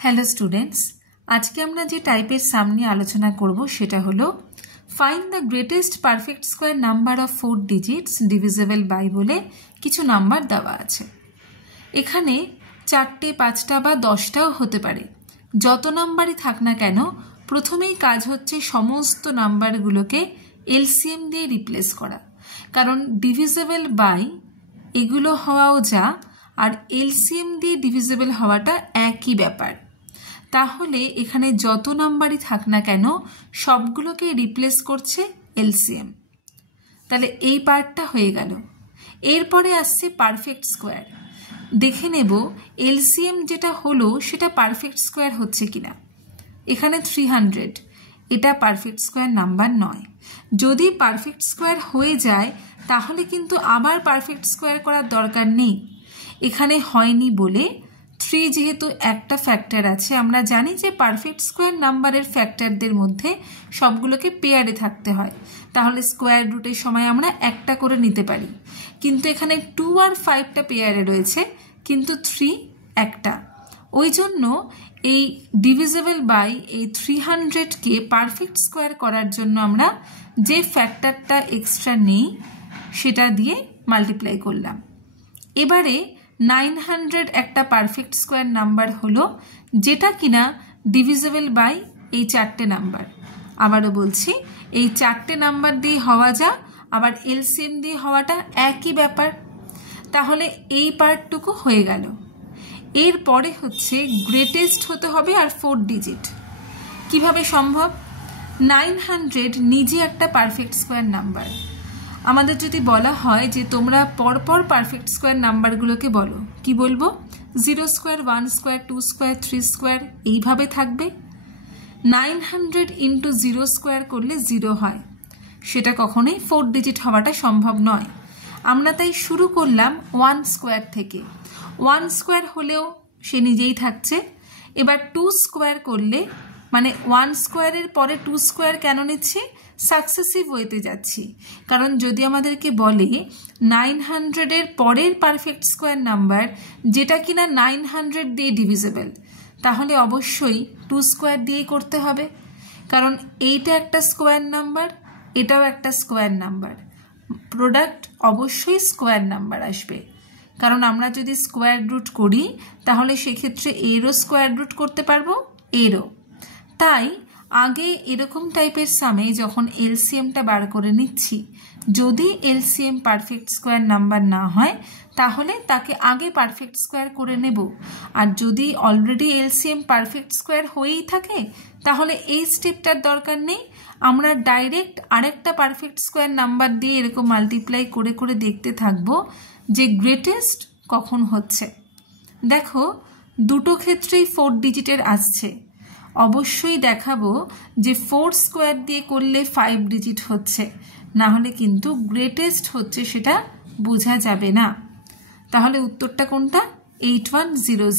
Hello students, আজকে আমরা যে টাইপের সাম নিয়ে আলোচনা করব সেটা হলো find the greatest perfect square number of 4 digits divisible by বলে কিছু নাম্বার দেওয়া আছে। এখানে 4টে 5টা বা 10টাও হতে পারে। যত নাম্বারই থাক না কেন, প্রথমেই কাজ হচ্ছে সমস্ত নাম্বারগুলোকে এলসিএম দিয়ে রিপ্লেস করা, কারণ ডিভিজিবল বাই এগুলো হওয়াও যা আর এলসিএম দিয়ে ডিভিজিবল হওয়াটা একই ব্যাপার। তাহলে এখানে যত নাম্বারই থাক না কেন সবগুলোকে রিপ্লেস করছে এলসিএম। তাহলে এই পার্টটা হয়ে গেল। এরপরে আসছে পারফেক্ট স্কোয়ার। দেখে নেব এলসিএম যেটা হলো সেটা পারফেক্ট স্কোয়ার হচ্ছে কিনা। এখানে 300, এটা পারফেক্ট স্কোয়ার নাম্বার নয়। যদি পারফেক্ট স্কোয়ার হয়ে যায় তাহলে কিন্তু আবার পারফেক্ট স্কোয়ার করার দরকার নেই। এখানে হয়নি বলে 3 যেহেতু একটা ফ্যাক্টর আছে, আমরা জানি যে পারফেক্ট স্কোয়ার নাম্বারের ফ্যাক্টরদের মধ্যে সবগুলোকে পেয়ারে থাকতে হয়, তাহলে স্কোয়ার রুটের সময় আমরা একটা করে নিতে পারি। কিন্তু এখানে 2 আর 5টা পেয়ারে রয়েছে, কিন্তু 3 একটা। ওই জন্য এই ডিভিজিবল বাই এই 300কে পারফেক্ট স্কোয়ার করার জন্য আমরা যে ফ্যাক্টরটা এক্সট্রা নেই সেটা দিয়ে মাল্টিপ্লাই করলাম। এবারে 900 একটা পারফেক্ট স্কোয়ার নাম্বার হলো, যেটা কিনা ডিভিজিবল বাই এই 4টে নাম্বার। আবারও বলছি, এই 4টে নাম্বার দিয়ে হওয়া যা আবার এলসিএম দিয়ে হওয়াটা একই ব্যাপার। তাহলে এই পার্টটুকু হয়ে গেল। এরপরে হচ্ছে গ্রেটেস্ট হতে হবে আর 4 ডিজিট। কিভাবে সম্ভব? 900 নিজে একটা পারফেক্ট স্কোয়ার নাম্বার। আমাদের যদি বলা হয় যে তোমরা পরপর পারফেক্ট স্কোয়ার নাম্বারগুলোকে বলো, কি বলবো? 0 স্কোয়ার, 1 স্কোয়ার, 2 স্কোয়ার, 3 স্কোয়ার, এইভাবে থাকবে। 900 ইন্টু 0 স্কোয়ার করলে 0 হয়, সেটা কখনোই 4 ডিজিট হওয়াটা সম্ভব নয়। আমরা তাই শুরু করলাম 1 স্কোয়ার থেকে। 1 স্কোয়ার হলেও সে নিজেই থাকছে। এবার 2 স্কোয়ার করলে, মানে 1 স্কোয়ারের পরে 2 স্কোয়ার কেন নিচ্ছি? সাকসেসিভ ওয়েতে যাচ্ছি। কারণ যদি আমাদেরকে বলে 900-এর পরের পারফেক্ট স্কোয়ার নাম্বার যেটা কিনা 900 দিয়ে ডিভিজিবল, তাহলে অবশ্যই 2 স্কোয়ার দিয়েই করতে হবে, কারণ এইটা একটা স্কোয়ার নাম্বার, এটাও একটা স্কোয়ার নাম্বার। প্রোডাক্ট অবশ্যই স্কোয়ার নাম্বার আসবে, কারণ আমরা যদি স্কোয়ার রুট করি তাহলে সেক্ষেত্রে এরও স্কোয়ার রুট করতে পারবো, এরও। তাই আগে এরকম টাইপের সামে যখন এলসিএমটা বার করে নিচ্ছি, যদি এলসিএম পারফেক্ট স্কোয়ার নাম্বার না হয় তাহলে তাকে আগে পারফেক্ট স্কোয়ার করে নেব। আর যদি অলরেডি এলসিএম পারফেক্ট স্কোয়ার হয়েই থাকে তাহলে এই স্টেপটার দরকার নেই। আমরা ডাইরেক্ট আরেকটা পারফেক্ট স্কোয়ার নাম্বার দিয়ে এরকম মাল্টিপ্লাই করে করে দেখতে থাকবো যে গ্রেটেস্ট কখন হচ্ছে। দেখো, দুটো ক্ষেত্রেই 4 ডিজিটের আসছে। অবশ্যই দেখাবো যে 4 স্কোয়ার দিয়ে করলে 5 ডিজিট হচ্ছে, না হলে কিন্তু গ্রেটেস্ট হচ্ছে সেটা বোঝা যাবে না। তাহলে উত্তরটা কোনটা? 8100।